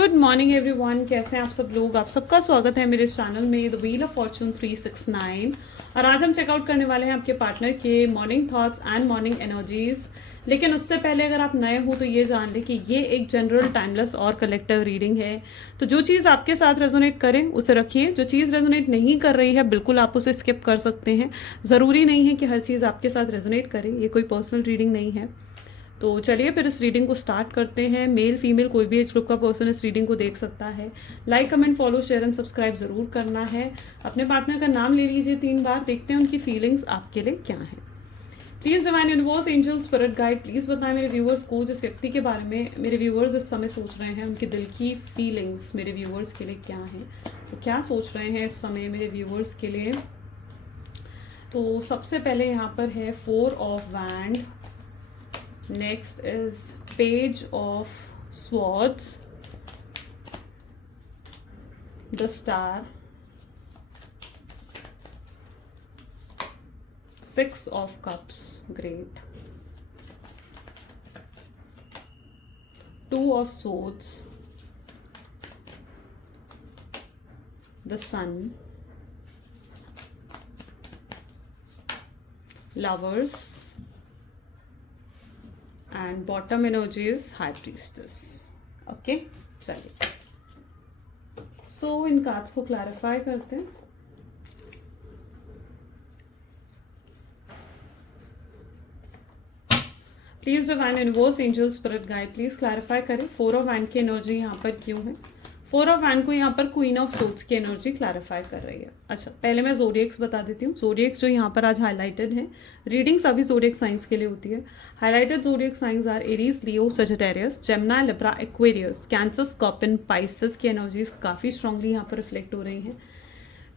Good morning everyone, कैसे हैं आप सब लोग। आप सबका स्वागत है मेरे चैनल में द व्हील ऑफ फॉर्चून 369। और आज हम चेकआउट करने वाले हैं आपके पार्टनर के morning thoughts and morning energies. लेकिन उससे पहले अगर आप नए हो तो ये जान लें कि ये एक जनरल टाइमलेस और कलेक्टिव रीडिंग है। तो जो चीज़ आपके साथ रेजोनेट करे उसे रखिए, जो चीज़ रेजोनेट नहीं कर रही है बिल्कुल आप उसे स्किप कर सकते हैं। ज़रूरी नहीं है कि हर चीज़ आपके साथ रेजोनेट करे, ये कोई पर्सनल रीडिंग नहीं है। तो चलिए फिर इस रीडिंग को स्टार्ट करते हैं। मेल फीमेल कोई भी एज ग्रुप का पर्सन इस रीडिंग को देख सकता है। Like comment follow share and subscribe जरूर करना है। अपने पार्टनर का नाम ले लीजिए 3 बार, देखते हैं उनकी फीलिंग्स आपके लिए क्या है। Please divine universe angel spirit guide please बताएं मेरे व्यूअर्स को जिस व्यक्ति के बारे में मेरे व्यूअर्स इस समय सोच रहे हैं, उनके दिल की फीलिंग्स मेरे व्यूअर्स के लिए क्या है। तो क्या सोच रहे हैं इस समय मेरे व्यूअर्स के लिए। तो सबसे पहले यहाँ पर है 4 of wand, next is page of swords, the star, 6 of cups, great, 2 of swords, the sun, lovers, and bottom energy is high priestess. Okay, चलिए सो इन कार्ड्स को क्लैरिफाई करते हैं। Please divine universe angel spirit guide please clarify करें 4 of wand की energy यहाँ पर क्यों है। 4 ऑफ वैंड को यहाँ पर क्वीन ऑफ सोर्ड्स की एनर्जी क्लैरिफाई कर रही है। अच्छा, पहले मैं ज़ोडिएक्स बता देती हूँ। ज़ोडिएक्स जो यहाँ पर आज हाईलाइटेड है, रीडिंग सभी ज़ोडिएक साइंस के लिए होती है। Highlighted zodiac signs are Aries, Leo, Sagittarius, Gemini, Libra, Aquarius, Cancer, Scorpion, Pisces की एनर्जीज काफ़ी स्ट्रांगली यहाँ पर रिफ्लेक्ट हो रही हैं।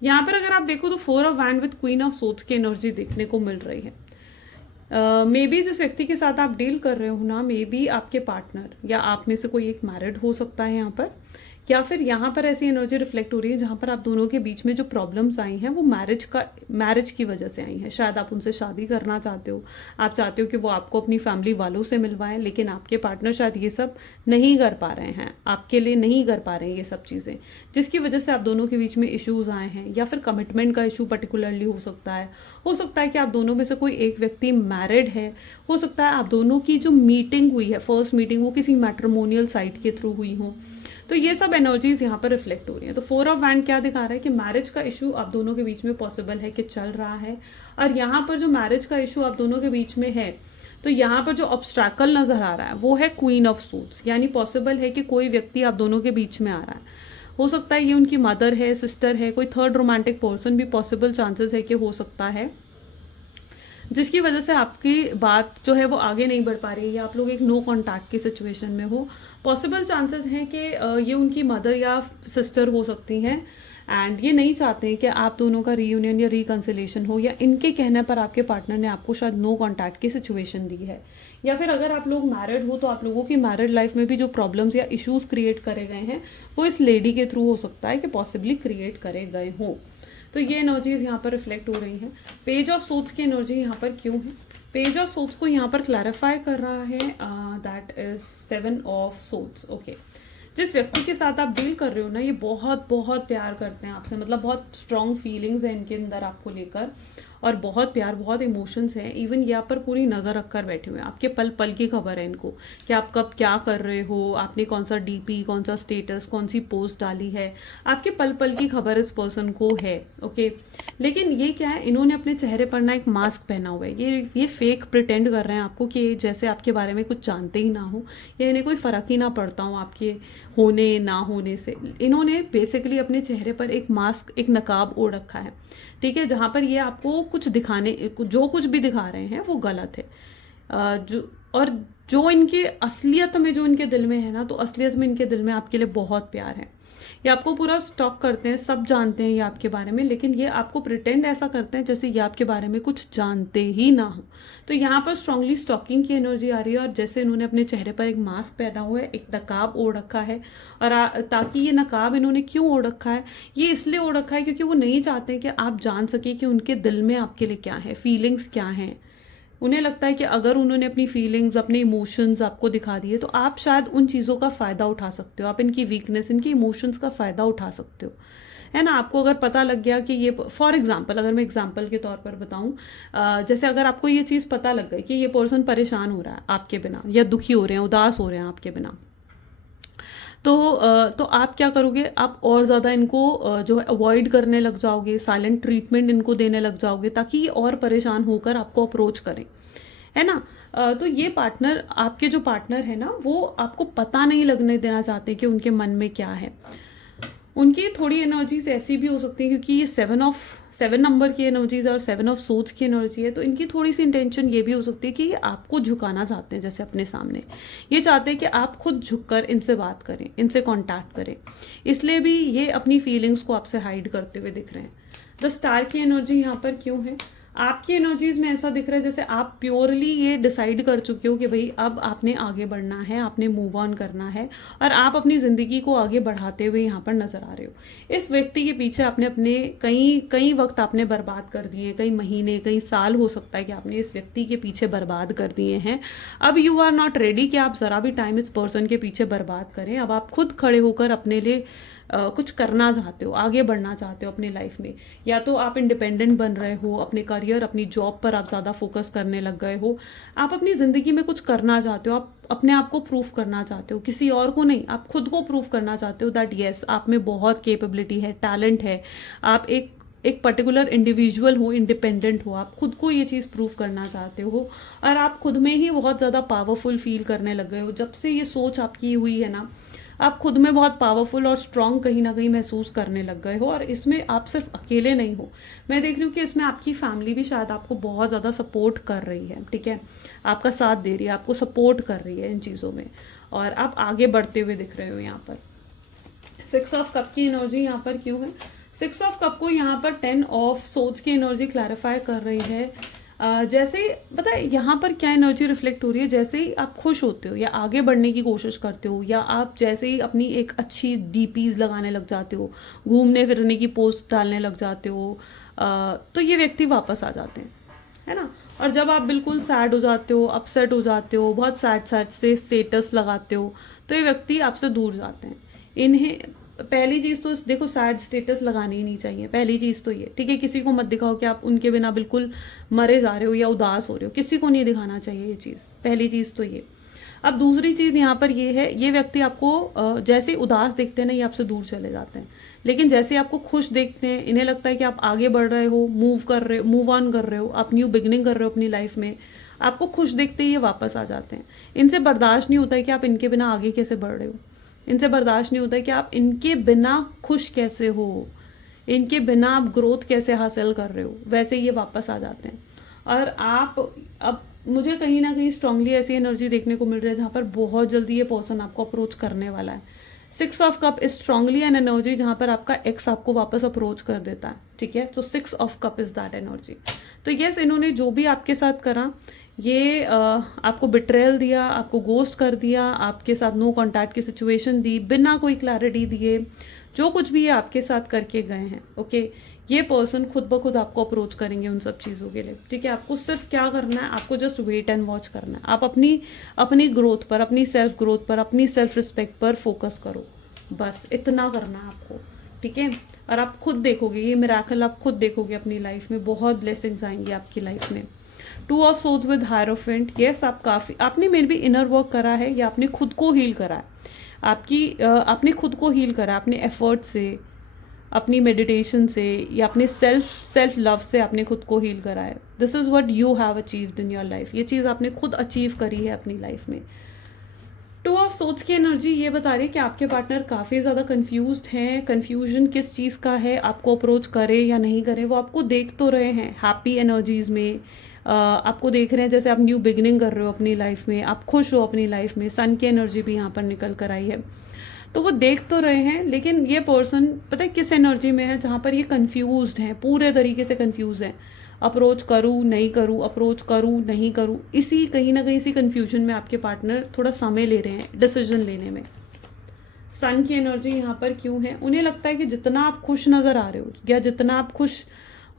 यहाँ पर अगर आप देखो तो 4 of wand with queen of swords की एनर्जी देखने को मिल रही है। मे बी जिस व्यक्ति के साथ आप डील कर रहे हो ना, मे बी आपके पार्टनर या आप में से कोई एक मैरिड हो सकता है यहाँ पर, या फिर यहाँ पर ऐसी एनर्जी रिफ्लेक्ट हो रही है जहाँ पर आप दोनों के बीच में जो प्रॉब्लम्स आई हैं वो मैरिज की वजह से आई हैं। शायद आप उनसे शादी करना चाहते हो, आप चाहते हो कि वो आपको अपनी फैमिली वालों से मिलवाएं, लेकिन आपके पार्टनर शायद ये सब नहीं कर पा रहे हैं, आपके लिए नहीं कर पा रहे हैं ये सब चीज़ें, जिसकी वजह से आप दोनों के बीच में इश्यूज आए हैं। या फिर कमिटमेंट का इशू पर्टिकुलरली हो सकता है कि आप दोनों में से कोई एक व्यक्ति मैरिड है, हो सकता है आप दोनों की जो मीटिंग हुई है, फर्स्ट मीटिंग, वो किसी मैट्रिमोनियल साइट के थ्रू हुई हो। तो ये सब एनर्जीज यहाँ पर रिफ्लेक्ट हो रही हैं। तो 4 ऑफ वैंड क्या दिखा रहा है कि मैरिज का इशू आप दोनों के बीच में पॉसिबल है कि चल रहा है। और यहाँ पर जो मैरिज का इशू आप दोनों के बीच में है, तो यहाँ पर जो ऑब्स्ट्रैकल नजर आ रहा है वो है क्वीन ऑफ सूट्स, यानी पॉसिबल है कि कोई व्यक्ति आप दोनों के बीच में आ रहा है। हो सकता है ये उनकी मदर है, सिस्टर है, कोई थर्ड रोमांटिक पर्सन भी पॉसिबल चांसेस है कि हो सकता है, जिसकी वजह से आपकी बात जो है वो आगे नहीं बढ़ पा रही है, या आप लोग एक नो कॉन्टैक्ट की सिचुएशन में हो। पॉसिबल चांसेस हैं कि ये उनकी मदर या सिस्टर हो सकती हैं एंड ये नहीं चाहते हैं कि आप दोनों का रीयूनियन या रिकन्सिलेशन हो, या इनके कहने पर आपके पार्टनर ने आपको शायद नो कॉन्टैक्ट की सिचुएशन दी है। या फिर अगर आप लोग मैरिड हो तो आप लोगों की मैरिड लाइफ में भी जो प्रॉब्लम्स या इश्यूज क्रिएट करे गए हैं वो इस लेडी के थ्रू हो सकता है कि पॉसिबली क्रिएट करे गए हों। तो ये एनर्जीज यहाँ पर रिफ्लेक्ट हो रही हैं। पेज ऑफ सोर्ड्स की एनर्जी यहाँ पर क्यों है। पेज ऑफ सोर्ड्स को यहाँ पर क्लैरिफाई कर रहा है that is 7 of swords. Okay, जिस व्यक्ति के साथ आप डील कर रहे हो ना, ये बहुत बहुत प्यार करते हैं आपसे, मतलब बहुत स्ट्रॉन्ग फीलिंग्स हैं इनके अंदर आपको लेकर, और बहुत प्यार, बहुत इमोशंस हैं। इवन यहाँ पर पूरी नज़र रखकर बैठे हुए हैं, आपके पल पल की खबर है इनको कि आप कब क्या कर रहे हो, आपने कौन सा डीपी, कौन सा स्टेटस, कौन सी पोस्ट डाली है, आपके पल पल की खबर इस पर्सन को है। ओके, लेकिन ये क्या है, इन्होंने अपने चेहरे पर ना एक मास्क पहना हुआ है। ये फेक प्रिटेंड कर रहे हैं आपको कि जैसे आपके बारे में कुछ जानते ही ना हो, या इन्हें कोई फ़र्क ही ना पड़ता हो आपके होने ना होने से। इन्होंने बेसिकली अपने चेहरे पर एक मास्क, एक नकाब ओढ़ रखा है, ठीक है, जहाँ पर ये आपको कुछ दिखाने, जो कुछ भी दिखा रहे हैं वो गलत है। जो इनके असलियत में, जो इनके दिल में है ना, तो असलियत में इनके दिल में आपके लिए बहुत प्यार है। ये आपको पूरा स्टॉक करते हैं, सब जानते हैं ये आपके बारे में, लेकिन ये आपको प्रिटेंड ऐसा करते हैं जैसे ये आपके बारे में कुछ जानते ही ना हो। तो यहाँ पर स्ट्रांगली स्टॉकिंग की एनर्जी आ रही है, और जैसे इन्होंने अपने चेहरे पर एक मास्क पहना हुआ है, एक नकाब ओढ़ रखा है। और ताकि ये नकाब इन्होंने क्यों ओढ़ रखा है, ये इसलिए ओढ़ रखा है क्योंकि वो नहीं चाहते कि आप जान सके कि उनके दिल में आपके लिए क्या है, फीलिंग्स क्या हैं। उन्हें लगता है कि अगर उन्होंने अपनी फीलिंग्स, अपने इमोशंस आपको दिखा दिए तो आप शायद उन चीज़ों का फ़ायदा उठा सकते हो, आप इनकी वीकनेस, इनकी इमोशंस का फ़ायदा उठा सकते हो, है ना। आपको अगर पता लग गया कि ये, फॉर एग्जांपल अगर मैं एग्जांपल के तौर पर बताऊं, जैसे अगर आपको ये चीज़ पता लग गई कि ये पर्सन परेशान हो रहा है आपके बिना, या दुखी हो रहे हैं, उदास हो रहे हैं आपके बिना, तो आप क्या करोगे, आप और ज़्यादा इनको जो है अवॉइड करने लग जाओगे, साइलेंट ट्रीटमेंट इनको देने लग जाओगे ताकि ये और परेशान होकर आपको अप्रोच करें, है ना। तो ये पार्टनर, आपके जो पार्टनर है ना, वो आपको पता नहीं लगने देना चाहते कि उनके मन में क्या है। उनकी थोड़ी एनर्जीज ऐसी भी हो सकती है क्योंकि ये 7 नंबर की एनर्जीज है और 7 ऑफ सोच की एनर्जी है, तो इनकी थोड़ी सी इंटेंशन ये भी हो सकती है कि ये आपको झुकाना चाहते हैं, जैसे अपने सामने ये चाहते हैं कि आप खुद झुककर इनसे बात करें, इनसे कांटेक्ट करें, इसलिए भी ये अपनी फीलिंग्स को आपसे हाइड करते हुए दिख रहे हैं। द स्टार की एनर्जी यहाँ पर क्यों है? आपकी एनर्जीज में ऐसा दिख रहा है जैसे आप प्योरली ये डिसाइड कर चुके हो कि भाई अब आपने आगे बढ़ना है, आपने मूव ऑन करना है और आप अपनी ज़िंदगी को आगे बढ़ाते हुए यहाँ पर नज़र आ रहे हो। इस व्यक्ति के पीछे आपने अपने कई वक्त आपने बर्बाद कर दिए, कई महीने, कई साल हो सकता है कि आपने इस व्यक्ति के पीछे बर्बाद कर दिए हैं। अब यू आर नॉट रेडी कि आप ज़रा भी टाइम इस पर्सन के पीछे बर्बाद करें। अब आप खुद खड़े होकर अपने लिए कुछ करना चाहते हो, आगे बढ़ना चाहते हो अपनी लाइफ में, या तो आप इंडिपेंडेंट बन रहे हो, अपने करियर, अपनी जॉब पर आप ज़्यादा फोकस करने लग गए हो, आप अपनी ज़िंदगी में कुछ करना चाहते हो, आप अपने आप को प्रूफ करना चाहते हो, किसी और को नहीं, आप खुद को प्रूफ करना चाहते हो दैट येस आप में बहुत कैपेबिलिटी है, टैलेंट है, आप एक पर्टिकुलर इंडिविजुअल हो, इंडिपेंडेंट हो, आप खुद को ये चीज़ प्रूफ करना चाहते हो और आप खुद में ही बहुत ज़्यादा पावरफुल फील करने लग गए हो। जब से ये सोच आपकी हुई है ना, आप खुद में बहुत पावरफुल और स्ट्रांग कहीं ना कहीं महसूस करने लग गए हो और इसमें आप सिर्फ अकेले नहीं हो। मैं देख रही हूँ कि इसमें आपकी फैमिली भी शायद आपको बहुत ज़्यादा सपोर्ट कर रही है, ठीक है, आपका साथ दे रही है, आपको सपोर्ट कर रही है इन चीज़ों में और आप आगे बढ़ते हुए दिख रहे हो। यहाँ पर 6 ऑफ कप की एनर्जी यहाँ पर क्यों है? 6 ऑफ कप को यहाँ पर 10 ऑफ सोच की एनर्जी क्लैरिफाई कर रही है। जैसे ही पता है यहाँ पर क्या एनर्जी रिफ्लेक्ट हो रही है, जैसे ही आप खुश होते हो या आगे बढ़ने की कोशिश करते हो, या आप जैसे ही अपनी एक अच्छी डीपीज लगाने लग जाते हो, घूमने फिरने की पोस्ट डालने लग जाते हो, तो ये व्यक्ति वापस आ जाते हैं, है ना। और जब आप बिल्कुल सैड हो जाते हो, अपसेट हो जाते हो, बहुत सैड सैड से स्टेटस लगाते हो, तो ये व्यक्ति आपसे दूर जाते हैं। इन्हें पहली चीज़ तो देखो, सैड स्टेटस लगानी ही नहीं चाहिए, पहली चीज़ तो ये, ठीक है। किसी को मत दिखाओ कि आप उनके बिना बिल्कुल मरे जा रहे हो या उदास हो रहे हो, किसी को नहीं दिखाना चाहिए ये चीज़, पहली चीज़ तो ये। अब दूसरी चीज़ यहाँ पर ये है, ये व्यक्ति आपको जैसे उदास देखते हैं ना, ये आपसे दूर चले जाते हैं, लेकिन जैसे आपको खुश देखते हैं, इन्हें लगता है कि आप आगे बढ़ रहे हो, मूव ऑन कर रहे हो, आप न्यू बिगनिंग कर रहे हो अपनी लाइफ में, आपको खुश देखते ही ये वापस आ जाते हैं। इनसे बर्दाश्त नहीं होता है कि आप इनके बिना आगे कैसे बढ़ रहे हो, इनसे बर्दाश्त नहीं होता है कि आप इनके बिना खुश कैसे हो, इनके बिना आप ग्रोथ कैसे हासिल कर रहे हो, वैसे ये वापस आ जाते हैं। और आप, अब मुझे कहीं ना कहीं स्ट्रांगली ऐसी एनर्जी देखने को मिल रही है जहाँ पर बहुत जल्दी ये पर्सन आपको अप्रोच करने वाला है। 6 of cup is strongly an energy जहाँ पर आपका एक्स आपको वापस अप्रोच कर देता है, ठीक है। तो 6 of cup is that energy. तो यस, इन्होंने जो भी आपके साथ करा, ये आपको बिट्रेयल दिया, आपको गोस्ट कर दिया, आपके साथ नो कॉन्टैक्ट की सिचुएशन दी, बिना कोई क्लैरिटी दिए, जो कुछ भी ये आपके साथ करके गए हैं, ओके, ये पर्सन खुद ब खुद आपको अप्रोच करेंगे उन सब चीज़ों के लिए, ठीक है। आपको सिर्फ क्या करना है, आपको जस्ट वेट एंड वॉच करना है। आप अपनी ग्रोथ पर, अपनी सेल्फ ग्रोथ पर, अपनी सेल्फ रिस्पेक्ट पर फोकस करो, बस इतना करना है आपको, ठीक है। और आप खुद देखोगे ये मिरेकल, आप खुद देखोगे अपनी लाइफ में, बहुत ब्लेसिंग्स आएंगी आपकी लाइफ में। 2 of swords with hierophant, yes, आपने मेरे भी इनर वर्क करा है या आपने खुद को हील करा है, आपने खुद को हील करा अपने एफर्ट से, अपनी मेडिटेशन से, या अपने सेल्फ लव से आपने खुद को हील करा है। This is what you have achieved in your life, ये चीज़ आपने खुद अचीव करी है अपनी लाइफ में। 2 ऑफ सोर्ड्स की एनर्जी ये बता रही है कि आपके पार्टनर काफ़ी ज़्यादा कंफ्यूज्ड हैं। कंफ्यूजन किस चीज़ का है, आपको अप्रोच करे या नहीं करे, वो आपको देख तो रहे हैं हैप्पी एनर्जीज़ में, आपको देख रहे हैं जैसे आप न्यू बिगनिंग कर रहे हो अपनी लाइफ में, आप खुश हो अपनी लाइफ में, सन की एनर्जी भी यहाँ पर निकल कर आई है, तो वो देख तो रहे हैं। लेकिन ये पर्सन पता है किस एनर्जी में है, जहाँ पर ये कंफ्यूज्ड हैं, पूरे तरीके से कंफ्यूज हैं, अप्रोच करूँ नहीं करूँ, अप्रोच करूँ नहीं करूँ, इसी कहीं ना कहीं इसी कंफ्यूजन में आपके पार्टनर थोड़ा समय ले रहे हैं डिसीजन लेने में। सन की एनर्जी यहाँ पर क्यों है? उन्हें लगता है कि जितना आप खुश नज़र आ रहे हो या जितना आप खुश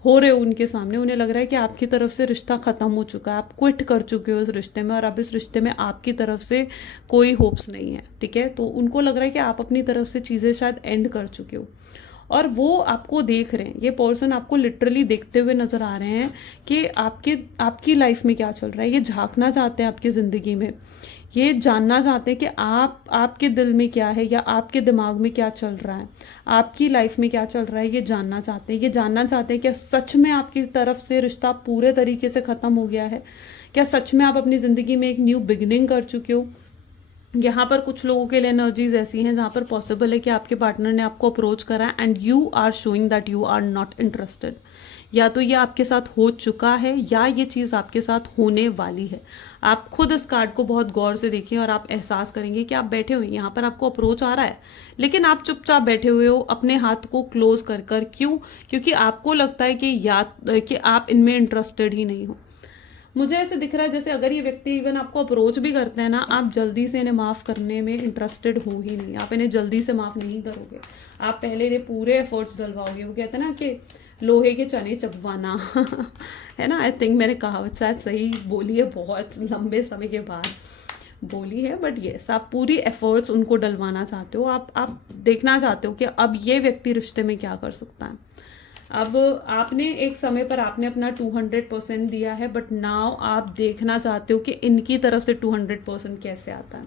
हो रहे हो उनके सामने, उन्हें लग रहा है कि आपकी तरफ से रिश्ता ख़त्म हो चुका है, आप क्विट कर चुके हो इस रिश्ते में और अब इस रिश्ते में आपकी तरफ से कोई होप्स नहीं है, ठीक है। तो उनको लग रहा है कि आप अपनी तरफ से चीज़ें शायद एंड कर चुके हो और वो आपको देख रहे हैं, ये पर्सन आपको लिटरली देखते हुए नज़र आ रहे हैं कि आपकी लाइफ में क्या चल रहा है। ये झांकना चाहते हैं आपकी ज़िंदगी में, ये जानना चाहते हैं कि आपके दिल में क्या है या आपके दिमाग में क्या चल रहा है, आपकी लाइफ में क्या चल रहा है, ये जानना चाहते हैं। ये जानना चाहते हैं कि सच में आपकी तरफ से रिश्ता पूरे तरीके से ख़त्म हो गया है, क्या सच में आप अपनी ज़िंदगी में एक न्यू बिगिनिंग कर चुके हो। यहाँ पर कुछ लोगों के लिए एनर्जीज ऐसी हैं जहाँ पर पॉसिबल है कि आपके पार्टनर ने आपको अप्रोच करा and you are showing that you are not interested. या तो ये आपके साथ हो चुका है या ये चीज़ आपके साथ होने वाली है। आप खुद इस कार्ड को बहुत गौर से देखें और आप एहसास करेंगे कि आप बैठे हुए हैं, यहाँ पर आपको अप्रोच आ रहा है लेकिन आप चुपचाप बैठे हुए हो अपने हाथ को क्लोज कर कर। क्यों? क्योंकि आपको लगता है कि आप इनमें इंटरेस्टेड ही नहीं हो। मुझे ऐसे दिख रहा है जैसे अगर ये व्यक्ति इवन आपको अप्रोच भी करते हैं ना, आप जल्दी से इन्हें माफ़ करने में इंटरेस्टेड हो ही नहीं, आप इन्हें जल्दी से माफ़ नहीं करोगे। आप पहले इन्हें पूरे एफर्ट्स डलवाओगे। वो कहते हैं ना कि लोहे के चने चबवाना है ना। आई थिंक मैंने कहावत शायद सही बोली है, बहुत लंबे समय के बाद बोली है, बट येस आप पूरी एफर्ट्स उनको डलवाना चाहते हो। आप देखना चाहते हो कि अब ये व्यक्ति रिश्ते में क्या कर सकता है। अब आपने एक समय पर आपने अपना 200% दिया है, बट नाउ आप देखना चाहते हो कि इनकी तरफ से 200% कैसे आता है।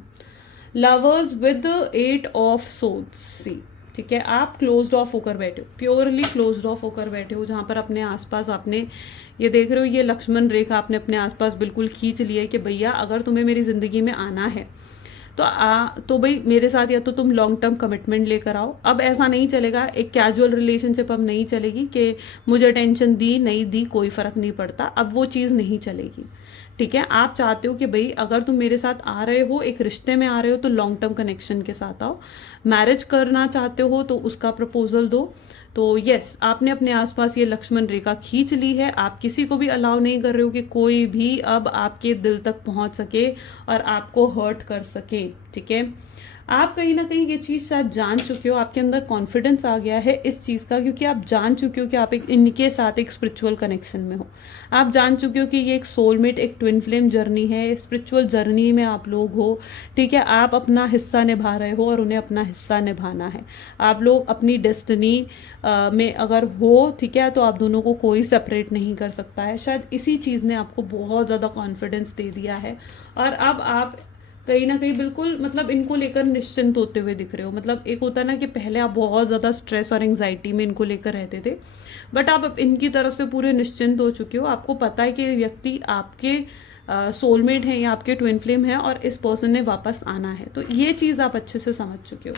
लवर्स विद 8 ऑफ सोर्ड्स, सी, ठीक है। आप क्लोज्ड ऑफ होकर बैठे हो, प्योरली क्लोज्ड ऑफ होकर बैठे हो, जहाँ पर अपने आसपास आपने ये देख रहे हो, ये लक्ष्मण रेखा आपने अपने आसपास बिल्कुल खींच ली है कि भैया अगर तुम्हें मेरी ज़िंदगी में आना है तो भाई मेरे साथ या तो तुम लॉन्ग टर्म कमिटमेंट लेकर आओ। अब ऐसा नहीं चलेगा, एक कैजुअल रिलेशनशिप अब नहीं चलेगी कि मुझे टेंशन दी नहीं दी कोई फ़र्क नहीं पड़ता, अब वो चीज़ नहीं चलेगी, ठीक है। आप चाहते हो कि भाई अगर तुम मेरे साथ आ रहे हो, एक रिश्ते में आ रहे हो, तो लॉन्ग टर्म कनेक्शन के साथ आओ। मैरिज करना चाहते हो तो उसका प्रपोजल दो। तो यस, आपने अपने आसपास ये लक्ष्मण रेखा खींच ली है। आप किसी को भी अलाउ नहीं कर रहे हो कि कोई भी अब आपके दिल तक पहुंच सके और आपको हर्ट कर सके, ठीक है। आप कहीं ना कहीं ये चीज़ शायद जान चुके हो, आपके अंदर कॉन्फिडेंस आ गया है इस चीज़ का, क्योंकि आप जान चुके हो कि आप एक इनके साथ एक स्पिरिचुअल कनेक्शन में हो। आप जान चुके हो कि ये एक सोलमेट, एक ट्विन फ्लेम जर्नी है, स्पिरिचुअल जर्नी में आप लोग हो, ठीक है। आप अपना हिस्सा निभा रहे हो और उन्हें अपना हिस्सा निभाना है। आप लोग अपनी डेस्टिनी में अगर हो, ठीक है, तो आप दोनों को कोई सेपरेट नहीं कर सकता है। शायद इसी चीज़ ने आपको बहुत ज़्यादा कॉन्फिडेंस दे दिया है और अब आप कहीं ना कहीं बिल्कुल मतलब इनको लेकर निश्चिंत होते हुए दिख रहे हो। मतलब एक होता है ना कि पहले आप बहुत ज़्यादा स्ट्रेस और एंग्जाइटी में इनको लेकर रहते थे, बट आप इनकी तरफ से पूरे निश्चिंत हो चुके हो। आपको पता है कि व्यक्ति आपके सोलमेट हैं या आपके ट्विन फ्लेम हैं और इस पर्सन ने वापस आना है। तो ये चीज़ आप अच्छे से समझ चुके हो,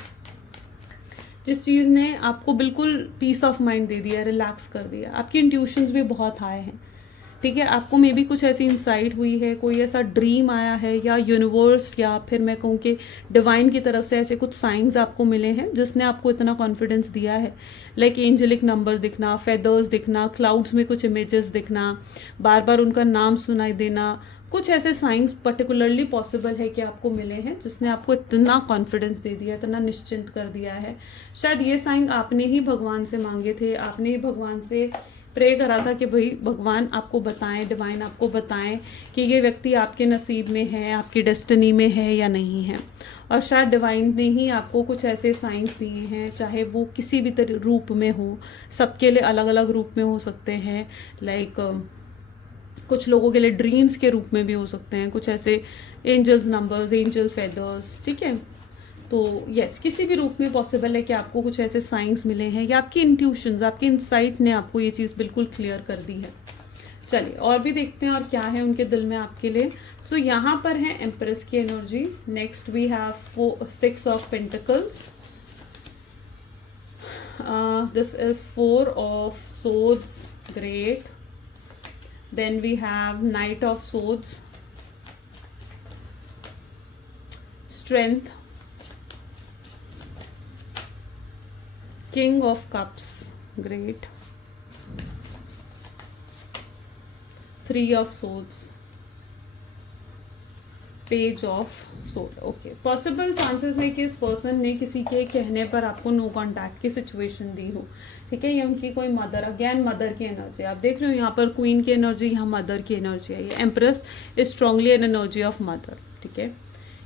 जिस चीज़ ने आपको बिल्कुल पीस ऑफ माइंड दे दिया, रिलैक्स कर दिया। आपकी इंट्यूशंस भी बहुत हाई हैं, ठीक है। आपको मे बी कुछ ऐसी इंसाइट हुई है, कोई ऐसा ड्रीम आया है या यूनिवर्स या फिर मैं कहूँ कि डिवाइन की तरफ से ऐसे कुछ साइंस आपको मिले हैं जिसने आपको इतना कॉन्फिडेंस दिया है। लाइक एंजेलिक नंबर दिखना, फेदर्स दिखना, क्लाउड्स में कुछ इमेजेस दिखना, बार बार उनका नाम सुनाई देना, कुछ ऐसे साइंस पर्टिकुलरली पॉसिबल है कि आपको मिले हैं जिसने आपको इतना कॉन्फिडेंस दे दिया, इतना निश्चिंत कर दिया है। शायद ये साइन आपने ही भगवान से मांगे थे, आपने ही भगवान से प्रे करा था कि भाई भगवान आपको बताएं, डिवाइन आपको बताएं कि ये व्यक्ति आपके नसीब में है, आपकी डेस्टिनी में है या नहीं है। और शायद डिवाइन ने ही आपको कुछ ऐसे साइंस दिए हैं, चाहे वो किसी भी रूप में हो, सबके लिए अलग अलग रूप में हो सकते हैं। लाइक कुछ लोगों के लिए ड्रीम्स के रूप में भी हो सकते हैं, कुछ ऐसे एंजल्स नंबर्स, एंजल फेदर्स, ठीक है। तो यस, किसी भी रूप में पॉसिबल है कि आपको कुछ ऐसे साइंस मिले हैं या आपकी इंट्यूशंस, आपकी इंसाइट ने आपको ये चीज़ बिल्कुल क्लियर कर दी है। चलिए और भी देखते हैं और क्या है उनके दिल में आपके लिए। सो यहाँ पर है एम्प्रेस की energy. Next we have 6 of pentacles, this is 4 of swords, great. Then we have knight of swords, strength, King of Cups, great. 3 of Swords, page of sword. Okay, possible chances है कि इस person ने किसी के कहने पर आपको no contact की सिचुएशन दी हो, ठीक है। ये उनकी कोई मदर, अगेन मदर की एनर्जी आप देख रहे हो, यहाँ पर क्वीन की एनर्जी, यहाँ मदर की एनर्जी है। ये empress is strongly an energy of mother, ठीक है।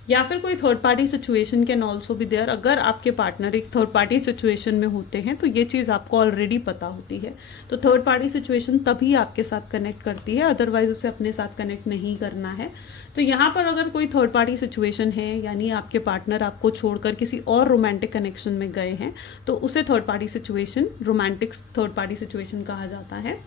या फिर कोई third party situation can also भी देयर। अगर आपके पार्टनर एक थर्ड पार्टी सिचुएशन में होते हैं तो ये चीज़ आपको ऑलरेडी पता होती है, तो थर्ड पार्टी सिचुएशन तभी आपके साथ कनेक्ट करती है, अदरवाइज उसे अपने साथ कनेक्ट नहीं करना है। तो यहाँ पर अगर कोई थर्ड पार्टी सिचुएशन है, यानी आपके पार्टनर आपको छोड़कर किसी और रोमांटिक कनेक्शन में गए हैं, तो उसे third party situation, romantic third party situation कहा जाता है।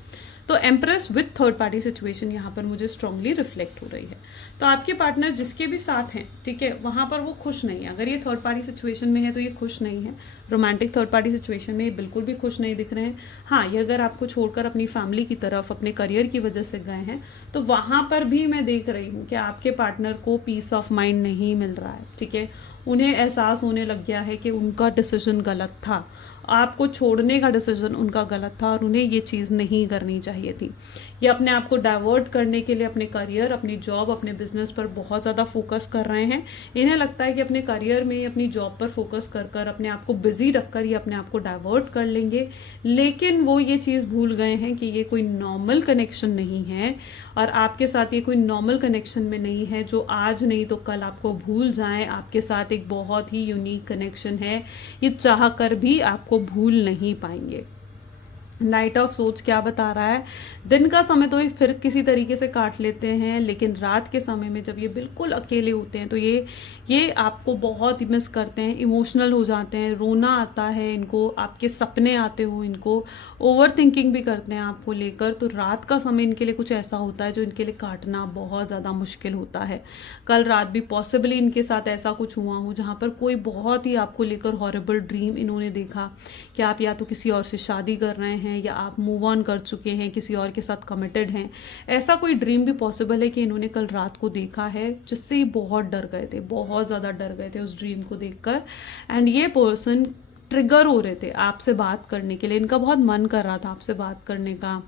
तो empress with third party situation यहाँ पर मुझे स्ट्रांगली रिफ्लेक्ट हो रही है। तो आपके पार्टनर जिसके भी साथ हैं, ठीक है, वहाँ पर वो खुश नहीं है। अगर ये थर्ड पार्टी सिचुएशन में है तो ये खुश नहीं है, रोमांटिक थर्ड पार्टी सिचुएशन में ये बिल्कुल भी खुश नहीं दिख रहे हैं। हाँ, ये अगर आपको छोड़कर अपनी फैमिली की तरफ, अपने करियर की वजह से गए हैं, तो वहाँ पर भी मैं देख रही हूँ कि आपके पार्टनर को पीस ऑफ माइंड नहीं मिल रहा है, ठीक है। उन्हें एहसास होने लग गया है कि उनका डिसीजन गलत था, आपको छोड़ने का डिसीजन उनका गलत था और उन्हें ये चीज़ नहीं करनी चाहिए थी। ये अपने आप को डाइवर्ट करने के लिए अपने करियर, अपनी जॉब, अपने बिजनेस पर बहुत ज़्यादा फोकस कर रहे हैं। इन्हें लगता है कि अपने करियर में, अपनी जॉब पर फोकस कर कर, अपने आप को बिजी रखकर ये अपने आप को डाइवर्ट कर लेंगे, लेकिन वो ये चीज़ भूल गए हैं कि ये कोई नॉर्मल कनेक्शन नहीं है और आपके साथ ये कोई नॉर्मल कनेक्शन में नहीं है जो आज नहीं तो कल आपको भूल जाएं। आपके साथ एक बहुत ही यूनिक कनेक्शन है, ये चाह कर भी आपको भूल नहीं पाएंगे। नाइट ऑफ सोच क्या बता रहा है? दिन का समय तो ये फिर किसी तरीके से काट लेते हैं, लेकिन रात के समय में जब ये बिल्कुल अकेले होते हैं तो ये आपको बहुत ही मिस करते हैं, इमोशनल हो जाते हैं, रोना आता है इनको, आपके सपने आते हो इनको, ओवर थिंकिंग भी करते हैं आपको लेकर। तो रात का समय इनके लिए कुछ ऐसा होता है जो इनके लिए काटना बहुत ज़्यादा मुश्किल होता है। कल रात भी पॉसिबली इनके साथ ऐसा कुछ हुआ हो जहाँ पर कोई बहुत ही आपको लेकर हॉरिबल ड्रीम इन्होंने देखा कि आप या तो किसी और से शादी कर रहे हैं या आप मूव ऑन कर चुके हैं, किसी और के साथ कमिटेड हैं। ऐसा कोई ड्रीम भी पॉसिबल है कि इन्होंने कल रात को देखा है, जिससे ये बहुत डर गए थे, बहुत ज़्यादा डर गए थे उस ड्रीम को देखकर। एंड ये पर्सन ट्रिगर हो रहे थे आपसे बात करने के लिए, इनका बहुत मन कर रहा था आपसे बात करने का।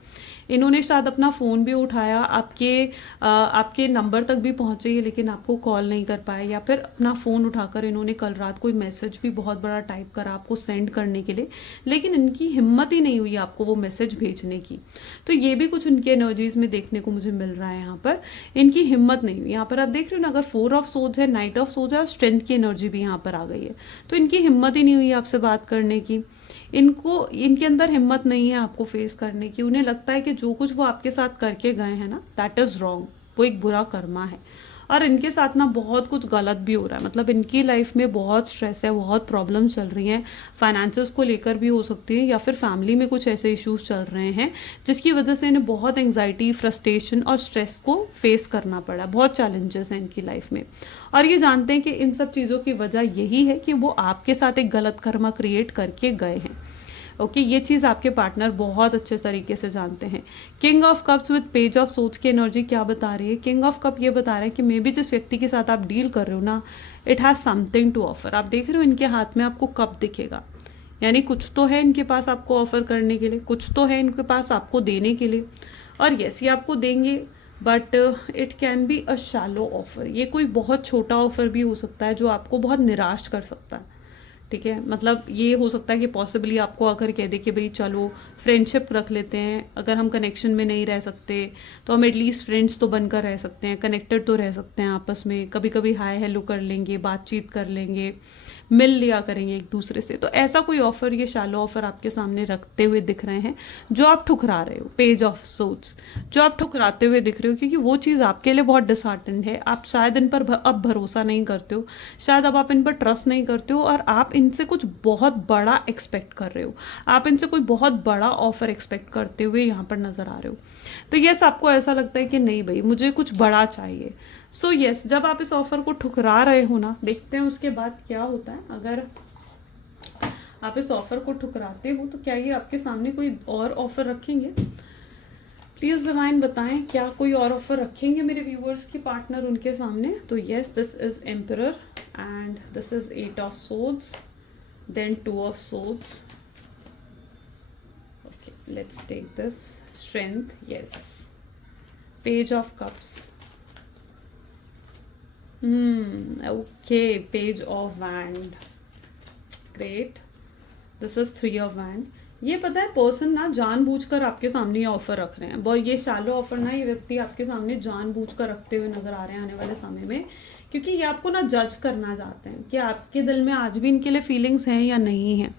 इन्होंने शायद अपना फ़ोन भी उठाया, आपके नंबर तक भी पहुँचे, लेकिन आपको कॉल नहीं कर पाए, या फिर अपना फ़ोन उठाकर इन्होंने कल रात कोई मैसेज भी बहुत बड़ा टाइप करा आपको सेंड करने के लिए, लेकिन इनकी हिम्मत ही नहीं हुई आपको वो मैसेज भेजने की। तो ये भी कुछ उनकी एनर्जीज़ में देखने को मुझे मिल रहा है। यहाँ पर इनकी हिम्मत नहीं हुई। यहाँ पर आप देख रहे हो ना, अगर 4 ऑफ सोर्ड्स है, नाइट ऑफ सोर्ड्स है और स्ट्रेंथ की एनर्जी भी यहाँ पर आ गई है, तो इनकी हिम्मत ही नहीं हुई आपसे बात करने की। इनके अंदर हिम्मत नहीं है आपको फेस करने की। उन्हें लगता है कि जो कुछ वो आपके साथ करके गए हैं ना, दैट इज़ रॉन्ग, वो एक बुरा कर्मा है। और इनके साथ ना बहुत कुछ गलत भी हो रहा है, मतलब इनकी लाइफ में बहुत स्ट्रेस है, बहुत प्रॉब्लम चल रही हैं, फाइनेंसेस को लेकर भी हो सकती है, या फिर फैमिली में कुछ ऐसे इश्यूज चल रहे हैं जिसकी वजह से इन्हें बहुत एंग्जाइटी, फ्रस्ट्रेशन और स्ट्रेस को फेस करना पड़ा। बहुत चैलेंजेस हैं इनकी लाइफ में, और ये जानते हैं कि इन सब चीज़ों की वजह यही है कि वो आपके साथ एक गलत कर्मा क्रिएट करके गए हैं। ओके, ये चीज़ आपके पार्टनर बहुत अच्छे तरीके से जानते हैं। King of cups with page of swords की एनर्जी क्या बता रही है? किंग ऑफ कप ये बता रहा है कि मे बी जिस व्यक्ति के साथ आप डील कर रहे हो ना, it has something to offer. आप देख रहे हो इनके हाथ में आपको कप दिखेगा, यानी कुछ तो है इनके पास आपको ऑफर करने के लिए, कुछ तो है इनके पास आपको देने के लिए। और यस, ये आपको देंगे, but it can be a shallow offer. ये कोई बहुत छोटा ऑफर भी हो सकता है जो आपको बहुत निराश कर सकता है, ठीक है। मतलब ये हो सकता है कि पॉसिबली आपको अगर कह दे कि भाई चलो फ्रेंडशिप रख लेते हैं, अगर हम कनेक्शन में नहीं रह सकते तो हम एटलीस्ट फ्रेंड्स तो बनकर रह सकते हैं, कनेक्टेड तो रह सकते हैं आपस में, कभी कभी हाय हेलो कर लेंगे, बातचीत कर लेंगे, मिल लिया करेंगे एक दूसरे से। तो ऐसा कोई ऑफर, ये शैलो ऑफर आपके सामने रखते हुए दिख रहे हैं जो आप ठुकरा रहे हो। पेज ऑफ सोर्ड्स जो आप ठुकराते हुए दिख रहे हो, क्योंकि वो चीज़ आपके लिए बहुत डिसहार्टेंड है। आप शायद इन पर अब भरोसा नहीं करते हो, शायद अब आप इन पर ट्रस्ट नहीं करते हो, और आप इनसे कुछ बहुत बड़ा एक्सपेक्ट कर रहे हो, आप इनसे कोई बहुत बड़ा ऑफर एक्सपेक्ट करते हुए यहाँ पर नजर आ रहे हो। तो यस, आपको ऐसा लगता है कि नहीं भाई मुझे कुछ बड़ा चाहिए। सो यस, जब आप इस ऑफर को ठुकरा रहे हो ना, देखते हैं उसके बाद क्या होता है। अगर आप इस ऑफर को ठुकराते हो तो क्या ये आपके सामने कोई और ऑफर रखेंगे? प्लीज डिवाइन बताएं, क्या कोई और ऑफर रखेंगे मेरे व्यूअर्स के पार्टनर उनके सामने? तो yes, this is emperor and this is 8 of swords, then 2 of swords. Okay, let's take this. Strength, yes. Page of cups. Okay, page of wand, great, this is 3 of wand. ये पता है person ना जानबूझकर आपके सामने ये offer रख रहे हैं, बहुत ये शैलो ऑफर ना ये व्यक्ति आपके सामने जानबूझकर रखते हुए नजर आ रहे हैं आने वाले समय में, क्योंकि ये आपको ना जज करना चाहते हैं कि आपके दिल में आज भी इनके लिए फीलिंग्स हैं या नहीं है,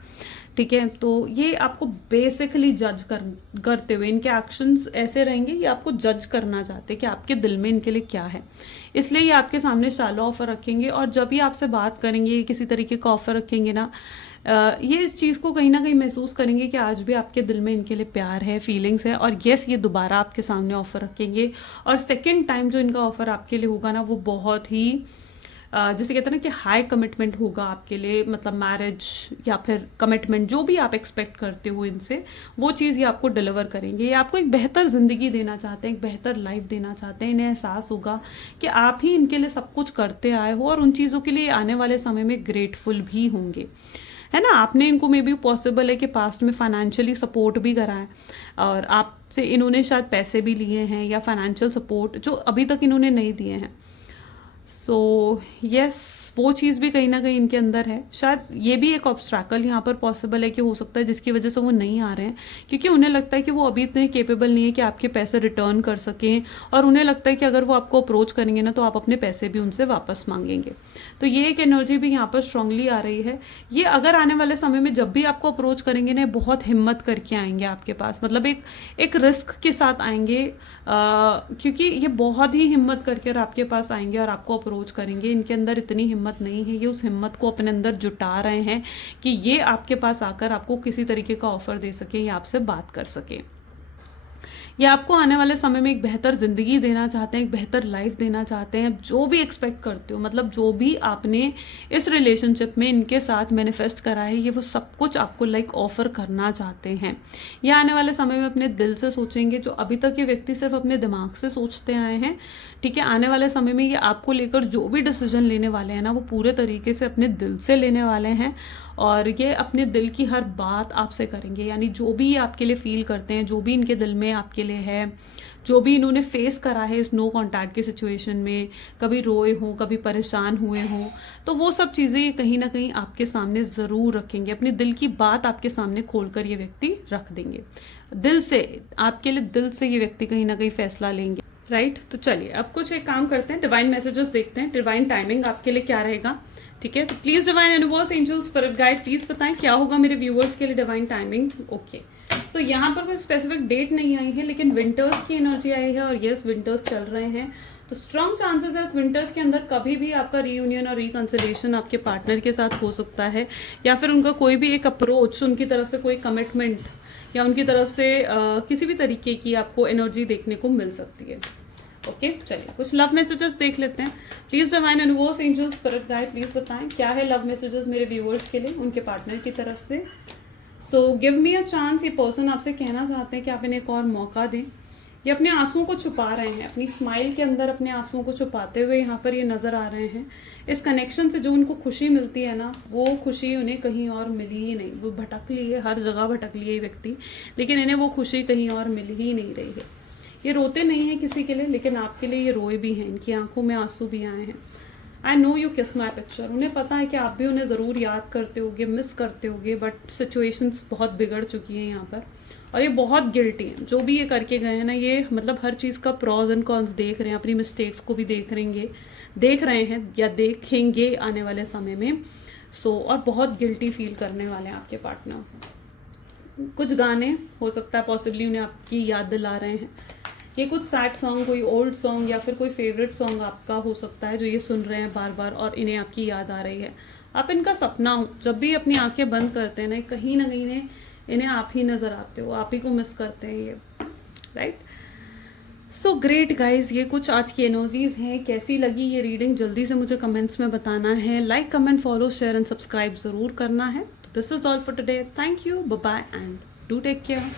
ठीक है। तो ये आपको बेसिकली जज करते हुए, इनके एक्शंस ऐसे रहेंगे, ये आपको जज करना चाहते हैं कि आपके दिल में इनके लिए क्या है, इसलिए ये आपके सामने शैलो ऑफर रखेंगे। और जब भी आपसे बात करेंगे, किसी तरीके का ऑफर रखेंगे ना, ये इस चीज़ को कहीं ना कहीं महसूस करेंगे कि आज भी आपके दिल में इनके लिए प्यार है, फीलिंग्स है, और यस ये दोबारा आपके सामने ऑफर रखेंगे। और सेकेंड टाइम जो इनका ऑफर आपके लिए होगा ना, वो बहुत ही जैसे कहते हैं ना कि हाई कमिटमेंट होगा आपके लिए, मतलब मैरिज या फिर कमिटमेंट, जो भी आप एक्सपेक्ट करते हो इनसे, वो चीज़ ये आपको डिलीवर करेंगे। ये आपको एक बेहतर ज़िंदगी देना चाहते हैं, एक बेहतर लाइफ देना चाहते हैं। इन्हें एहसास होगा कि आप ही इनके लिए सब कुछ करते आए हो, और उन चीज़ों के लिए आने वाले समय में ग्रेटफुल भी होंगे, है ना। आपने इनको मे बी पॉसिबल है कि पास्ट में फाइनेंशियली सपोर्ट भी करा है, और आपसे इन्होंने शायद पैसे भी लिए हैं या फाइनेंशियल सपोर्ट जो अभी तक इन्होंने नहीं दिए हैं। सो यस, वो चीज़ भी कहीं ना कहीं इनके अंदर है। शायद ये भी एक ऑब्स्ट्रैकल यहाँ पर पॉसिबल है कि हो सकता है जिसकी वजह से वो नहीं आ रहे हैं, क्योंकि उन्हें लगता है कि वो अभी इतने केपेबल नहीं है कि आपके पैसे रिटर्न कर सकें, और उन्हें लगता है कि अगर वो आपको अप्रोच करेंगे ना तो आप अपने पैसे भी उनसे वापस मांगेंगे। तो ये एक एनर्जी भी यहाँ पर स्ट्रांगली आ रही है। ये अगर आने वाले समय में जब भी आपको अप्रोच करेंगे ना, बहुत हिम्मत करके आएंगे आपके पास, मतलब एक रिस्क के साथ आएंगे, क्योंकि ये बहुत ही हिम्मत करके आपके पास आएंगे और आपको अप्रोच करेंगे। इनके अंदर इतनी हिम्मत नहीं है, ये उस हिम्मत को अपने अंदर जुटा रहे हैं कि ये आपके पास आकर आपको किसी तरीके का ऑफर दे सके या आपसे बात कर सके। ये आपको आने वाले समय में एक बेहतर ज़िंदगी देना चाहते हैं, एक बेहतर लाइफ देना चाहते हैं। जो भी एक्सपेक्ट करते हो, मतलब जो भी आपने इस रिलेशनशिप में इनके साथ मैनिफेस्ट करा है, ये वो सब कुछ आपको लाइक ऑफर करना चाहते हैं। ये आने वाले समय में अपने दिल से सोचेंगे, जो अभी तक ये व्यक्ति सिर्फ अपने दिमाग से सोचते आए हैं, ठीक है। आने वाले समय में ये आपको लेकर जो भी डिसीजन लेने वाले हैं ना, वो पूरे तरीके से अपने दिल से लेने वाले हैं, और ये अपने दिल की हर बात आपसे करेंगे। यानी जो भी आपके लिए फील करते हैं, जो भी इनके दिल में आपके लिए है, जो भी इन्होंने फेस करा है इस नो कॉन्टैक्ट की सिचुएशन में, कभी रोए हों, कभी परेशान हुए हों, तो वो सब चीज़ें ये कहीं ना कहीं आपके सामने ज़रूर रखेंगे। अपनी दिल की बात आपके सामने खोलकर ये व्यक्ति रख देंगे, दिल से आपके लिए, दिल से ये व्यक्ति कहीं ना कहीं फैसला लेंगे, राइट। तो चलिए अब कुछ एक काम करते हैं, डिवाइन मैसेजेस देखते हैं, डिवाइन टाइमिंग आपके लिए क्या रहेगा, ठीक है। तो please divine universe, angel, spirit guide, please बताएं क्या होगा मेरे व्यूअर्स के लिए डिवाइन टाइमिंग। ओके, सो यहाँ पर कोई स्पेसिफिक डेट नहीं आई है, लेकिन विंटर्स की एनर्जी आई है, और यस विंटर्स चल रहे हैं, तो स्ट्रॉन्ग चांसेस है इस विंटर्स के अंदर कभी भी आपका रीयूनियन और रिकंसिलिएशन आपके पार्टनर के साथ हो सकता है, या फिर उनका कोई भी एक अप्रोच, उनकी तरफ से कोई कमिटमेंट, या उनकी तरफ से किसी भी तरीके की आपको एनर्जी देखने को मिल सकती है। ओके, चलिए कुछ लव मैसेजेस देख लेते हैं। Please divine universe, angel, spirit guide, please बताएं क्या है लव मैसेजेस मेरे व्यूअर्स के लिए उनके पार्टनर की तरफ से। So give me a chance, ये पर्सन आपसे कहना चाहते हैं कि आप इन्हें एक और मौका दें। ये अपने आंसुओं को छुपा रहे हैं, अपनी स्माइल के अंदर अपने आंसुओं को छुपाते हुए यहाँ पर ये नज़र आ रहे हैं। इस कनेक्शन से जो उनको खुशी मिलती है ना, वो खुशी उन्हें कहीं और मिली ही नहीं। वो भटक ली है, हर जगह भटक ली है ये व्यक्ति, लेकिन इन्हें वो खुशी कहीं और मिल ही नहीं रही है। ये रोते नहीं हैं किसी के लिए, लेकिन आपके लिए ये रोए भी हैं, इनकी आंखों में आंसू भी आए हैं। आई नो यू किस माई पिक्चर, उन्हें पता है कि आप भी उन्हें ज़रूर याद करते होगे, मिस करते होगे, बट सिचुएशंस बहुत बिगड़ चुकी हैं यहाँ पर, और ये बहुत गिल्टी हैं। जो भी ये करके गए हैं ना, ये मतलब हर चीज़ का प्रॉज एंड कॉन्स देख रहे हैं, अपनी मिस्टेक्स को भी देख रहे हैं या देखेंगे आने वाले समय में। और बहुत गिल्टी फील करने वाले हैं आपके पार्टनर। कुछ गाने हो सकता है पॉसिबली उन्हें आपकी याद दिला रहे हैं। ये कुछ सैड सॉन्ग, कोई ओल्ड सॉन्ग, या फिर कोई फेवरेट सॉन्ग आपका हो सकता है जो ये सुन रहे हैं बार बार, और इन्हें आपकी याद आ रही है। आप इनका सपना हो, जब भी अपनी आंखें बंद करते हैं ना कहीं इन्हें आप ही नज़र आते हो, आप ही को मिस करते हैं ये, राइट। सो ग्रेट गाइज, ये कुछ आज की एनर्जीज हैं। कैसी लगी ये रीडिंग जल्दी से मुझे कमेंट्स में बताना है। Like, comment, follow, share and subscribe ज़रूर करना है। तो this is all for today. Thank you, bye bye and do take care.